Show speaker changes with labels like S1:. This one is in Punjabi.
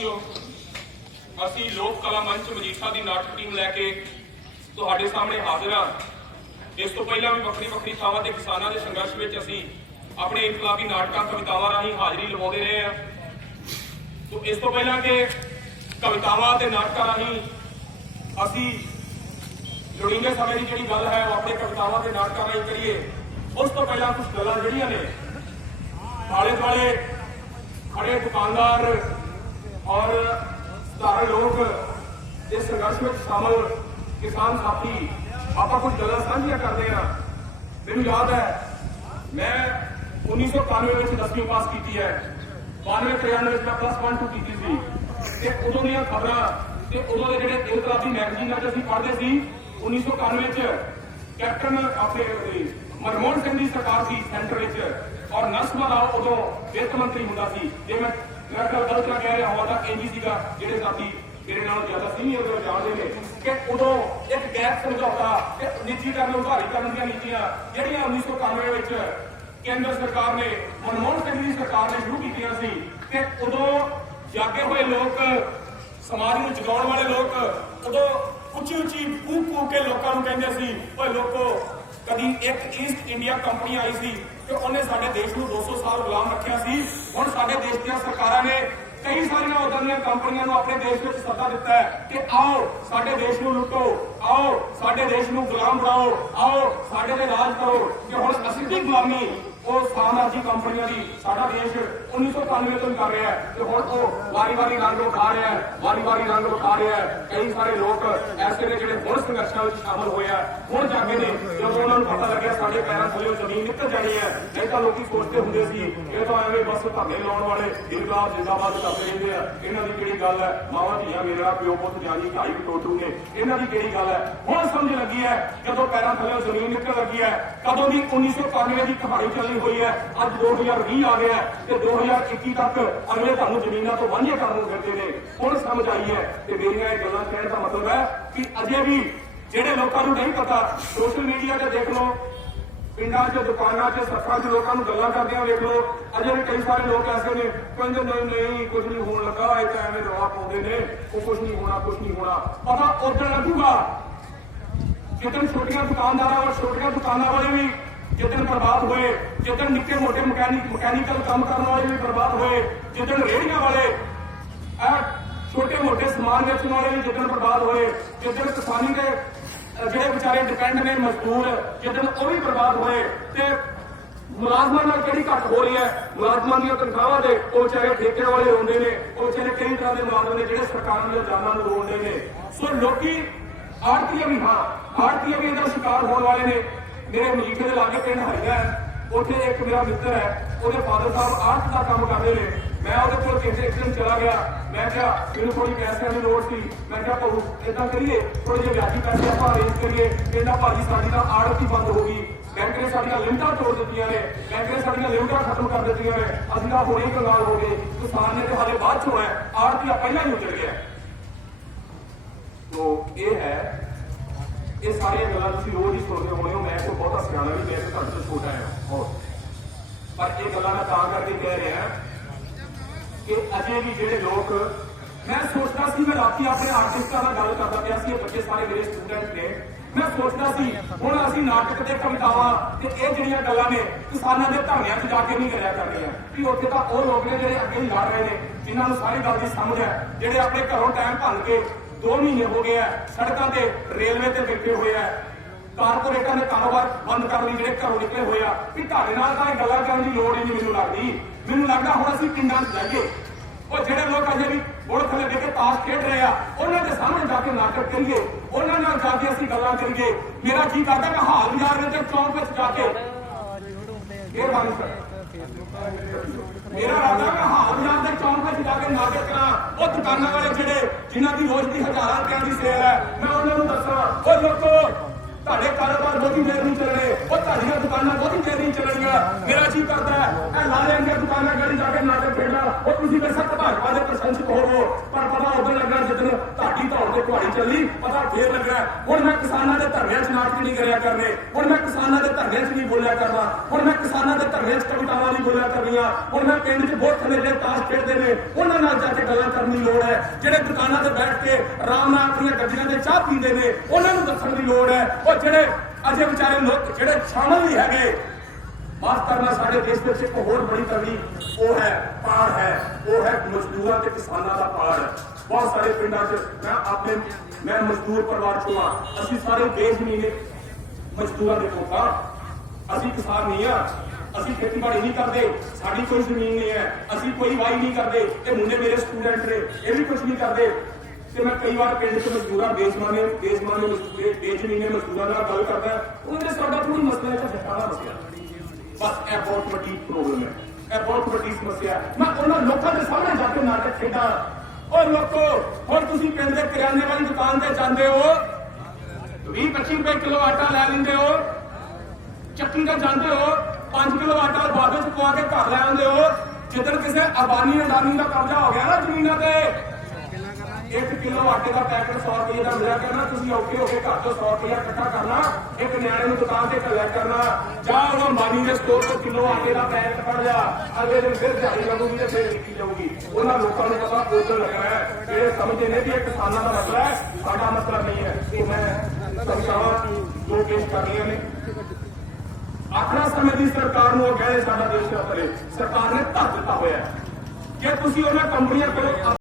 S1: ਸਾਥੀਓ, ਅਸੀਂ ਲੋਕ ਕਲਾ ਮੰਚ ਮਜੀਠਾ ਦੀ ਨਾਟਕ ਟੀਮ ਲੈ ਕੇ ਤੁਹਾਡੇ ਸਾਹਮਣੇ ਹਾਜ਼ਰ ਹਾਂ। ਇਸ ਤੋਂ ਪਹਿਲਾਂ ਵੀ ਵੱਖਰੀ ਵੱਖਰੀ ਥਾਵਾਂ ਤੇ ਕਿਸਾਨਾਂ ਦੇ ਸੰਘਰਸ਼ ਵਿੱਚ ਅਸੀਂ ਆਪਣੇ ਇਨਕਲਾਬੀ ਨਾਟਕਾਂ, ਕਵਿਤਾਵਾਂ ਰਾਹੀਂ ਹਾਜ਼ਰੀ ਲਵਾਉਂਦੇ ਰਹੇ ਹਾਂ। ਤੋਂ ਇਸ ਤੋਂ ਪਹਿਲਾਂ ਕਿ ਕਵਿਤਾਵਾਂ ਤੇ ਨਾਟਕਾਂ ਰਾਹੀਂ ਅਸੀਂ ਲੋੜੀਂਦੇ ਸਮੇਂ ਦੀ ਜਿਹੜੀ ਗੱਲ ਹੈ, ਉਹ ਆਪਣੇ ਕਵਿਤਾਵਾਂ ਤੇ ਨਾਟਕਾਂ ਰਾਹੀਂ ਕਰੀਏ। ਉਸ ਤੋਂ ਪਹਿਲਾਂ ਕੁਝ ਗੱਲਾਂ ਜਿਹੜੀਆਂ ਨੇ ਆਲੇ ਦੁਆਲੇ ਖੜੇ ਦੁਕਾਨਦਾਰ ਔਰ ਸਾਰੇ ਲੋਕ ਇਸ ਸੰਘਰਸ਼ ਵਿੱਚ ਸ਼ਾਮਲ ਕਿਸਾਨ ਸਾਥੀ, ਆਪਾਂ ਕੁਝ ਗੱਲਾਂ ਸਾਂਝੀਆਂ ਕਰਦੇ ਆ ਮੈਨੂੰ ਯਾਦ ਹੈ, ਮੈਂ 1991 ਵਿੱਚ 10ਵੀਂ ਪਾਸ ਕੀਤੀ ਹੈ। 92 93 ਵਿੱਚ ਮੈਂ ਪਲੱਸ 1 2 ਕੀਤੀ ਸੀ। ਤੇ ਉਦੋਂ ਦੀਆਂ ਖਬਰਾਂ ਤੇ ਉਦੋਂ ਦੇ ਜਿਹੜੇ ਇਨਕਲਾਬੀ ਮੈਗਜ਼ੀਨਾਂ 'ਚ ਅਸੀਂ ਪੜ੍ਹਦੇ ਸੀ 1991 ਵਿੱਚ ਕੈਪਟਨ ਆਪਣੇ ਉਹਦੇ ਮਨਮੋਹਨ ਸਿੰਘ ਦੀ ਸਰਕਾਰ ਸੀ, ਸੈਂਟਰ ਵਿੱਚ। ਔਰ ਨਰਸਮਾ ਰਾਓ ਉਦੋਂ ਵਿੱਤ ਮੰਤਰੀ ਹੁੰਦਾ ਸੀ। ਜੇ ਮੈਂ ਗੱਲ ਗਲਤ ਨਾ ਕਹਿ ਰਿਹਾ ਹਾਂ, ਤਾਂ ਇੰਜੀ ਸੀਗਾ ਜਿਹੜੇ ਸਾਥੀ ਮੇਰੇ ਨਾਲੋਂ ਜ਼ਿਆਦਾ ਸੀਨੀਅਰ ਦੇ ਜਾਣਦੇ ਨੇ ਕਿ ਉਦੋਂ ਇੱਕ ਗੈਪ ਸਮਝੌਤਾ ਤੇ ਨਿੱਜੀਕਰਨ ਉਧਾਰੀ ਕਰਨ ਦੀਆਂ ਨੀਤੀਆਂ ਜਿਹੜੀਆਂ 1991 ਵਿੱਚ ਕੇਂਦਰ ਸਰਕਾਰ ਨੇ, ਮਨਮੋਹਨ ਸਿੰਘ ਦੀ ਸਰਕਾਰ ਨੇ ਸ਼ੁਰੂ ਕੀਤੀਆਂ ਸੀ ਤੇ ਉਦੋਂ ਜਾਗੇ ਹੋਏ ਲੋਕ, ਸਮਾਜ ਨੂੰ ਜਗਾਉਣ ਵਾਲੇ ਲੋਕ, ਉਦੋਂ ਉੱਚੀ ਉੱਚੀ ਫੂਕ ਫੂਕ ਕੇ ਲੋਕਾਂ ਨੂੰ ਕਹਿੰਦੇ ਸੀ, ਓਏ ਲੋਕੋ, ਕਦੀ ਇੱਕ ਈਸਟ ਇੰਡੀਆ ਕੰਪਨੀ ਆਈ ਸੀ ਤੇ ਉਹਨੇ ਸਾਡੇ ਦੇਸ਼ ਨੂੰ 200 ਸਾਲ ਗੁਲਾਮ ਰੱਖਿਆ ਸੀ। ਹੁਣ ਸਾਡੇ ਦੇਸ਼ ਦੀਆਂ ਸਰਕਾਰਾਂ ਨੇ ਕਈ ਸਾਰੀਆਂ ਉਦਾਂ ਦੀਆਂ ਕੰਪਨੀਆਂ ਨੂੰ ਆਪਣੇ ਦੇਸ਼ ਵਿੱਚ ਸੱਦਾ ਦਿੱਤਾ ਹੈ ਕਿ ਆਓ, ਸਾਡੇ ਦੇਸ਼ ਨੂੰ ਲੁੱਟੋ, ਆਓ, ਸਾਡੇ ਦੇਸ਼ ਨੂੰ ਗੁਲਾਮ ਬਣਾਓ, ਆਓ, ਸਾਡੇ ਤੇ ਰਾਜ ਕਰੋ। ਕਿ ਹੁਣ ਅਸੀਂ ਦੀ ਗੁਲਾਮੀ, ਉਹ ਸਾਮਰਾਜੀ ਕੰਪਨੀਆਂ ਦੀ, ਸਾਡਾ ਦੇਸ਼ 1991 ਤੋਂ ਹੀ ਕਰ ਰਿਹਾ ਹੈ ਤੇ ਹੁਣ ਉਹ ਵਾਰੀ-ਵਾਰੀ ਰੰਗ ਉਠਾ ਰਿਹਾ ਹੈ ਵਾਰੀ-ਵਾਰੀ ਰੰਗ ਉਠਾ ਰਿਹਾ ਹੈ। ਕਈ ਸਾਰੇ ਲੋਕ ਐਸੇ ਨੇ ਜਿਹੜੇ ਹੁਣ ਸੰਘਰਸ਼ਾਂ ਵਿੱਚ ਸ਼ਾਮਲ ਹੋਏ ਆ। ਹੁਣ ਜਾਗੇ ਨੇ, ਜਦੋਂ ਉਹਨਾਂ ਨੂੰ ਪਤਾ ਲੱਗਿਆ ਸਾਡੇ ਪੈਰਾਂ ਥੱਲੇ ਜ਼ਮੀਨ ਨਿਕਲ ਜਾਣੀ ਹੈ, ਨਹੀਂ ਤਾਂ ਲੋਕੀ ਸੋਚਦੇ ਹੁੰਦੇ ਸੀ, ਇਹ ਤਾਂ ਐਵੇਂ ਬਸ ਧਰਨੇ ਲਾਉਣ ਵਾਲੇ ਇਨਕਲਾਬ ਜਿੰਦਾਬਾਦ ਕਰਦੇ ਰਹਿੰਦੇ ਆ। ਇਹਨਾਂ ਦੀ ਕਿਹੜੀ ਗੱਲ ਹੈ? ਮਾਵਾਂ ਧੀਆਂ ਮੇਰਾ, ਪਿਓ ਪੁੱਤ ਜਾਨੀ ਢਾਈ ਟੋਟੂ ਨੇ। ਇਹਨਾਂ ਦੀ ਕਿਹੜੀ ਗੱਲ ਹੈ? ਹੁਣ ਸਮਝ ਲੱਗੀ ਹੈ, ਜਦੋਂ ਪੈਰਾਂ ਥੱਲੇ ਜ਼ਮੀਨ ਨਿਕਲ ਲੱਗੀ ਹੈ, ਕਦੋਂ ਦੀ 1991 ਦੀ ਕਹਾਣੀ ਚੱਲੀ ਹੋਈ ਹੈ? ਅੱਜ 2020 ਆ ਗਿਆ ਤੇ ਤੇ 2021 ਤੱਕ ਅਗਲੇ ਤੁਹਾਨੂੰ ਜ਼ਮੀਨਾਂ ਤੋਂ ਵਾਂਝੇ ਕਰਨ ਨੂੰ ਫਿਰਦੇ ਨੇ। ਹੁਣ ਸਮਝ ਆਈ ਹੈ ਤੇ ਮੇਰੀਆਂ ਇਹ ਗੱਲਾਂ ਕਹਿਣ ਦਾ ਮਤਲਬ ਹੈ ਕਿ ਅਜੇ ਵੀ ਜਿਹੜੇ ਲੋਕਾਂ ਨੂੰ ਨਹੀਂ ਪਤਾ ਸੋਸ਼ਲ ਮੀਡੀਆ ਤੇ ਦੇਖ ਲਓ, ਪਿੰਡਾਂ 'ਚ, ਦੁਕਾਨਾਂ 'ਚ ਸੱਥਾਂ 'ਚ ਲੋਕਾਂ ਨੂੰ ਗੱਲਾਂ ਕਰਦਿਆਂ ਵੇਖ ਲਓ, ਅਜੇ ਵੀ ਕਈ ਸਾਰੇ ਲੋਕ ਐਸੇ ਨੇ, ਕਹਿੰਦੇ ਨਹੀਂ ਨਹੀਂ ਕੁਝ ਨਹੀਂ ਹੋਣ ਲੱਗਾ, ਇਹ ਤਾਂ ਐਵੇਂ ਰੌਲਾ ਪਾਉਂਦੇ ਨੇ, ਉਹ ਕੁਝ ਨਹੀਂ ਹੋਣਾ ਕੁਝ ਨਹੀਂ ਹੋਣਾ। ਪਤਾ ਉਦੋਂ ਲੱਗੂਗਾ, ਜਿੱਦਣ ਛੋਟੀਆਂ ਦੁਕਾਨਦਾਰਾਂ ਔਰ ਛੋਟੀਆਂ ਦੁਕਾਨਾਂ ਵਾਲੇ ਵੀ ਜਿੱਦਣ ਬਰਬਾਦ ਹੋਏ ਜਿੱਦਣ ਨਿੱਕੇ ਮੋਟੇ ਮਕੈਨਿਕ ਮਕੈਨੀਕਲ ਕੰਮ ਕਰਨ ਵਾਲੇ ਵੀ ਬਰਬਾਦ ਹੋਏ ਜਿੱਦਣ ਰੇਹੜੀਆਂ ਵਾਲੇ, ਇਹ ਛੋਟੇ ਮੋਟੇ ਸਮਾਨ ਵੇਚਣ ਵਾਲੇ ਵੀ ਜਿੱਦਣ ਬਰਬਾਦ ਹੋਏ ਜਿੱਦਣ ਕਿਸਾਨੀ ਦੇ ਜਿਹੜੇ ਵਿਚਾਰੇ ਡਿਪੈਂਡ ਨੇ, ਮਜ਼ਦੂਰ ਜਿੱਦਣ ਉਹ ਵੀ ਬਰਬਾਦ ਹੋਏ, ਤੇ ਮੁਲਾਜ਼ਮਾਂ ਨਾਲ ਕਿਹੜੀ ਘੱਟ ਹੋ ਰਹੀ ਹੈ? ਮੁਲਾਜ਼ਮਾਂ ਦੀਆਂ ਤਨਖਾਹਾਂ ਦੇ, ਉਹ ਵਿਚਾਰੇ ਠੇਕੇ ਵਾਲੇ ਹੁੰਦੇ ਨੇ, ਉਹ ਵਿਚਾਰੇ ਕਈ ਤਰ੍ਹਾਂ ਦੇ ਮੁਲਾਜ਼ਮ ਨੇ ਜਿਹੜੇ ਸਰਕਾਰਾਂ ਦੀਆਂ ਜਾਨਾਂ ਨੂੰ ਰੋਣਦੇ ਨੇ। ਸੋ ਲੋਕੀ ਆੜਤੀਆਂ ਵੀ, ਹਾਂ, ਆੜਤੀਆਂ ਵੀ ਇਹਦਾ ਸ਼ਿਕਾਰ ਹੋਣ ਵਾਲੇ ਨੇ। ਮੇਰੇ ਮਜੀਠੇ ਦੇ ਲਾਗੇ ਪਿੰਡ ਹਰੀਆ ਉੱਥੇ ਇੱਕ ਮੇਰਾ ਮਿੱਤਰ ਹੈ। ਉਹਦੇ ਫਾਦਰ ਸਾਹਿਬ ਆਰਟ ਦਾ ਕੰਮ ਕਰਦੇ ਨੇ। ਮੈਂ ਉਹਦੇ ਕੋਲ ਕਿਸੇ ਇੱਕ ਦਿਨ ਚਲਾ ਗਿਆ। ਮੈਂ ਕਿਹਾ, ਮੈਨੂੰ ਥੋੜੀ ਪੈਸਿਆਂ ਦੀ ਲੋੜ ਸੀ। ਮੈਂ ਕਿਹਾ, ਭਾਊ ਇਦਾਂ ਕਰੀਏ। ਥੋੜੇ ਜਿਹੇ ਵਿਆਜੀ ਪੈਸੇ ਆਪਾਂ ਅਰੇਂਜ ਕਰੀਏ। ਕਹਿੰਦਾ ਭਾਜੀ ਸਾਡੀ ਤਾਂ ਆੜਤ ਹੀ ਬੰਦ ਹੋ ਗਈ। ਬੈਂਕ ਨੇ ਸਾਡੀਆਂ ਲਿਮਟਾਂ ਤੋੜ ਦਿੱਤੀਆਂ ਨੇ। ਬੈਂਕ ਨੇ ਸਾਡੀਆਂ ਲਿਮਟਾਂ ਖਤਮ ਕਰ ਦਿੱਤੀਆਂ ਨੇ। ਅਸੀਂ ਤਾਂ ਹੁਣੇ ਕੰਗਾਲ ਹੋ ਗਏ। ਕਿਸਾਨ ਨੇ ਤੇ ਹਾਲੇ ਬਾਅਦ ਚੋਂ ਹੈ। ਆੜਤੀਆ ਪਹਿਲਾਂ ਹੀ ਉੱਜੜ ਗਿਆ। ਤੋ, ਇਹ ਹੈ। ਇਹ ਸਾਰੀਆਂ ਗੱਲਾਂ ਤੁਸੀਂ ਰੋਜ਼ ਹੀ ਸੁਣਦੇ ਹੋਣੇ ਹੋ। ਮੈਂ ਕੋਈ ਬਹੁਤਾ ਸਿਆਣਾ ਮੈਂ ਤੁਹਾਡੇ ਤੋਂ ਛੋਟਾ ਹਾਂ, ਹੋਰ। ਪਰ ਇਹ ਗੱਲਾਂ ਮੈਂ ਤਾਂ ਕਰਕੇ ਕਹਿ ਰਿਹਾ ਕਿ ਅਜੇ ਵੀ ਜਿਹੜੇ ਲੋਕ, ਮੈਂ ਸੋਚਦਾ ਸੀ ਮੈਂ ਰਾਤੀ ਆਪਣੇ ਆਰਟਿਸਟਾਂ ਨਾਲ ਗੱਲ ਕਰਦਾ ਪਿਆ ਸੀ, ਇਹ ਬੱਚੇ ਸਾਰੇ ਮੇਰੇ ਸਟੂਡੈਂਟ ਨੇ। ਮੈਂ ਸੋਚਦਾ ਸੀ, ਹੁਣ ਅਸੀਂ ਨਾਟਕ ਤੇ ਕਵਿਤਾਵਾਂ ਤੇ ਇਹ ਜਿਹੜੀਆਂ ਗੱਲਾਂ ਨੇ, ਕਿਸਾਨਾਂ ਦੇ ਧਰਨਿਆਂ 'ਚ ਜਾ ਕੇ ਨਹੀਂ ਕਰਿਆ ਕਰਨੀਆਂ। ਕਿ ਉੱਥੇ ਤਾਂ ਉਹ ਲੋਕ ਨੇ ਜਿਹੜੇ ਅੱਗੇ ਹੀ ਲੜ ਰਹੇ ਨੇ, ਜਿਨ੍ਹਾਂ ਨੂੰ ਸਾਰੀ ਗੱਲ ਦੀ ਸਮਝ ਹੈ, ਜਿਹੜੇ ਆਪਣੇ ਘਰੋਂ ਟਾਈਮ ਭੰਨ ਕੇ 2 ਮਹੀਨੇ ਹੋ ਗਏ ਆ ਸੜਕਾਂ ਤੇ ਰੇਲਵੇ ਤੇ ਬੈਠੇ ਹੋਏ ਆ ਕਾਰਪੋਰੇਟਾਂ ਦੇ ਕਾਰੋਬਾਰ ਬੰਦ ਕਰਨ ਲਈ ਜਿਹੜੇ ਘਰੋਂ ਨਿਕਲੇ ਹੋਏ ਆ ਕਿ ਤੁਹਾਡੇ ਨਾਲ ਤਾਂ ਇਹ ਗੱਲਾਂ ਕਰਨ ਦੀ ਲੋੜ ਹੀ ਨਹੀਂ ਮੈਨੂੰ ਲੱਗਦੀ। ਮੈਨੂੰ ਲੱਗਦਾ ਹੁਣ ਅਸੀਂ ਪਿੰਡਾਂ 'ਚ ਜਾਈਏ। ਉਹ ਜਿਹੜੇ ਲੋਕ ਅਜੇ ਵੀ ਬੋੜ ਥੱਲੇ ਦੇ ਕੇ ਤਾਸ਼ ਖੇਡ ਰਹੇ ਆ, ਉਹਨਾਂ ਦੇ ਸਾਹਮਣੇ ਜਾ ਕੇ ਨਾਟਕ ਕਰੀਏ। ਉਹਨਾਂ ਨਾਲ ਜਾ ਕੇ ਅਸੀਂ ਗੱਲਾਂ ਕਰੀਏ। ਮੇਰਾ ਜੀ ਕਰਦਾ ਕਿ ਹਾਲ ਬਾਜ਼ਾਰ ਵਿੱਚ ਚੌਂਕ ਵਿੱਚ ਜਾ ਕੇ। ਮਿਹਰਬਾਨੀ ਸਰ ਮੇਰਾ ਰਾਦਾ ਮੈਂ ਹਾਲ ਬਾਜ਼ਾਰ ਦੇ ਚੌਂਕ ਵਿੱਚ ਜਾ ਕੇ ਨਾਟਕ ਕਰਾਂ। ਉਹ ਦੁਕਾਨਾਂ ਵਾਲੇ ਜਿਹੜੇ, ਜਿਨ੍ਹਾਂ ਦੀ ਰੋਜ਼ ਦੀ ਹਜ਼ਾਰਾਂ ਰੁਪਏ ਦੀ ਸੇਲ ਹੈ, ਮੈਂ ਉਹਨਾਂ ਨੂੰ ਦੱਸਾਂ। ਉਹ ਲੋਕੋ ਤੁਹਾਡੇ ਕਾਰੋਬਾਰ ਬਹੁਤੀ ਦੇਰ ਨਹੀਂ ਚੱਲਣੇ, ਉਹ ਤੁਹਾਡੀਆਂ ਦੁਕਾਨਾਂ ਬਹੁਤੀ ਦੇਰ ਨਹੀਂ ਚੱਲਣੀਆਂ ਮੇਰਾ ਜੀ ਕਰਦਾ ਇਹ ਲਾਲੇ ਅੰਗੇ ਦੁਕਾਨਾਂ ਗੜੀ ਜਾ ਕੇ ਨਾਟਕ ਖੇਡਣਾ, ਉਹ ਤੁਸੀਂ ਮੇਰੇ ਸਖਤ ਭਾਜਪਾ ਦੇ ਪ੍ਰਸ਼ੰਸਕ ਹੋਵੋ ਪਰ ਪਤਾ ਉਦੋਂ ਲੱਗਾ ਜਦੋਂ ਤੁਹਾਡੀ ਧੌੜ ਤੇ ਕੁਹਾੜੀ ਚੱਲੀ, ਪਤਾ ਫੇਰ ਹੁਣ ਮੈਂ ਕਿਸਾਨਾਂ ਦੇ ਧਰਨਿਆਂ 'ਚ ਨਾਟਕ ਨਹੀਂ ਕਰਿਆ ਕਰਨੇ। ਹੁਣ ਮੈਂ ਕਿਸਾਨਾਂ ਦੇ ਧਰਨਿਆਂ 'ਚ ਨਹੀਂ ਬੋਲਿਆ ਕਰਨਾ। ਹੁਣ ਮੈਂ ਕਿਸਾਨਾਂ ਦੇ ਧਰਨਿਆਂ 'ਚ ਕਵਿਤਾਵਾਂ ਨਹੀਂ ਬੋਲਿਆ ਕਰਨੀਆਂ। ਹੁਣ ਮੈਂ ਪਿੰਡ 'ਚ ਬਹੁਤ ਥੱਲੇ ਜਿਹੜੇ ਤਾਸ਼ ਖੇਡਦੇ ਨੇ। ਉਹਨਾਂ ਨਾਲ ਜਾ ਕੇ ਗੱਲਾਂ ਕਰਨ ਦੀ ਲੋੜ ਹੈ। ਜਿਹੜੇ ਦੁਕਾਨਾਂ ਤੇ ਬੈਠ ਕੇ ਆਰਾਮ ਨਾਲ ਆਪਣੀਆਂ ਗੱਡੀਆਂ ਤੇ ਚਾਹ ਪੀਂਦੇ ਨੇ, ਉਹਨਾਂ ਨੂੰ ਦੱਸਣ ਦੀ ਲੋੜ ਹੈ। ਉਹ ਜਿਹੜੇ ਅਜੇ ਵਿਚਾਰੇ ਲੋਕ, ਜਿਹੜੇ ਸ਼ਾਮਲ ਨਹੀਂ ਹੈਗੇ, ਮਾਫ ਕਰਨਾ, ਸਾਡੇ ਦੇਸ਼ ਵਿੱਚ ਇੱਕ ਹੋਰ ਬੜੀ ਕਮੀ ਉਹ ਹੈ ਪਾੜ ਹੈ। ਉਹ ਹੈ ਮਜ਼ਦੂਰਾਂ ਤੇ ਕਿਸਾਨਾਂ ਦਾ ਪਾੜ। ਬਹੁਤ ਸਾਰੇ ਪਿੰਡਾਂ 'ਚ ਮੈਂ ਆਪਣੇ ਮੈਂ ਮਜ਼ਦੂਰ ਪਰਿਵਾਰ ਚੋਂ ਆ ਅਸੀਂ ਸਾਰੇ ਬੇਜ਼ਮੀਨੇ ਮਜ਼ਦੂਰਾਂ ਦੇ ਲੋਕਾਂ ਅਸੀਂ ਕਿਸਾਨ ਨਹੀਂ ਆ ਅਸੀਂ ਖੇਤੀਬਾੜੀ ਨਹੀਂ ਕਰਦੇ ਸਾਡੀ ਕੋਈ ਜ਼ਮੀਨ ਨਹੀਂ ਹੈ ਅਸੀਂ ਕੋਈ ਵਾਈ ਨਹੀਂ ਕਰਦੇ ਇਹ ਮੁੰਡੇ ਮੇਰੇ ਸਟੂਡੈਂਟ ਨੇ ਇਹ ਵੀ ਕੁਝ ਨਹੀਂ ਕਰਦੇ ਤੇ ਮੈਂ ਕਈ ਵਾਰ ਪਿੰਡ 'ਚ ਮਜ਼ਦੂਰਾਂ ਬੇਜ਼ਮਾਨੇ ਬੇਜ਼ਮਾਨੇ ਮਜ਼ਦੂਰ ਬੇਜ਼ਮੀਨੇ ਮਜ਼ਦੂਰਾਂ ਨਾਲ ਗੱਲ ਕਰਦਾ ਉਹਨਾਂ ਦੇ ਸਾਡਾ ਕੋਈ ਮਸਲਾ ਹੈ ਤਾਂ ਸਾਡਾ ਮਸਲਾ ਬਸ ਇਹ ਬਹੁਤ ਵੱਡੀ ਪ੍ਰੋਬਲਮ ਹੈ ਇਹ ਬਹੁਤ ਵੱਡੀ ਸਮੱਸਿਆ ਹੈ ਮੈਂ ਉਹਨਾਂ ਲੋਕਾਂ ਦੇ ਸਾਹਮਣੇ ਜਾ ਕੇ ਨਾਟਕ ਖੇਡਾਂ ਉਹ ਲੋਕੋ, ਹੁਣ ਤੁਸੀਂ ਪਿੰਡ ਦੇ ਕਿਰਾਣੇ ਵਾਲੀ ਦੁਕਾਨ ਤੇ ਜਾਂਦੇ ਹੋ। 20 25 ਰੁਪਏ ਕਿਲੋ ਆਟਾ ਲੈ ਲੈਂਦੇ ਹੋ। ਚੱਕੀ ਤੇ ਜਾਂਦੇ ਹੋ 5 ਕਿਲੋ ਆਟਾ ਬਾਅਦ ਵਿੱਚ ਪਵਾ ਕੇ ਘਰ ਲੈ ਆਉਂਦੇ ਹੋ। ਜਿੱਦਣ ਕਿਸੇ ਅਬਾਨੀ ਅਡਾਨੀ ਦਾ ਕਬਜ਼ਾ ਹੋ ਗਿਆ ਨਾ ਜ਼ਮੀਨਾਂ ਤੇ 1 ਕਿਲੋ ਆਟੇ ਦਾ ਪੈਕਟ 100 ਰੁਪਏ ਦਾ ਮਿਲਿਆ ਕਰਨਾ ਤੁਸੀਂ ਔਖੇ ਹੋ ਕੇ ਘਰ ਤੋਂ 100 ਰੁਪਏ ਇਕੱਠਾ ਕਰਨਾ ਇੱਕ ਨਿਆਣੇ ਨੂੰ ਦੁਕਾਨ ਤੇ ਘੱਲਿਆ ਕਰਨਾ ਜਾਂ ਉਹ ਅੰਬਾਨੀ ਦੇ ਸਟੋਰ ਤੋਂ ਕਿਲੋ ਆਟੇ ਦਾ ਪੈਕਟ ਫੜ ਲਿਆ ਅਗਲੇ ਦਿਨ ਫਿਰ ਦਿਹਾੜੀ ਲੱਗੂਗੀ ਤੇ ਫਿਰ ਵਿਕੀ ਜਾਊਗੀ ਉਹਨਾਂ ਲੋਕਾਂ ਨੂੰ ਪਤਾ ਉਦੋਂ ਲੱਗਣਾ ਹੈ ਜਿਹੜੇ ਸਮਝਦੇ ਨੇ ਵੀ ਇਹ ਕਿਸਾਨਾਂ ਦਾ ਮਸਲਾ ਹੈ ਸਾਡਾ ਮਸਲਾ ਨਹੀਂ ਹੈ ਇਹ ਮੈਂ ਸਰਕਾਰਾਂ ਜੋ ਪੇਸ਼ ਕਰ ਰਹੀਆਂ ਨੇ ਆਖਣਾ ਸਮੇਂ ਦੀ ਸਰਕਾਰ ਨੂੰ ਉਹ ਕਹਿੰਦੇ ਸਾਡਾ ਦੇਸ਼ ਦਾ ਭਲੇ ਸਰਕਾਰ ਨੇ ਧੱਕ ਦਿੱਤਾ ਹੋਇਆ ਹੈ ਕਿ ਤੁਸੀਂ ਉਹਨਾਂ ਕੰਪਨੀਆਂ ਕੋਲੋਂ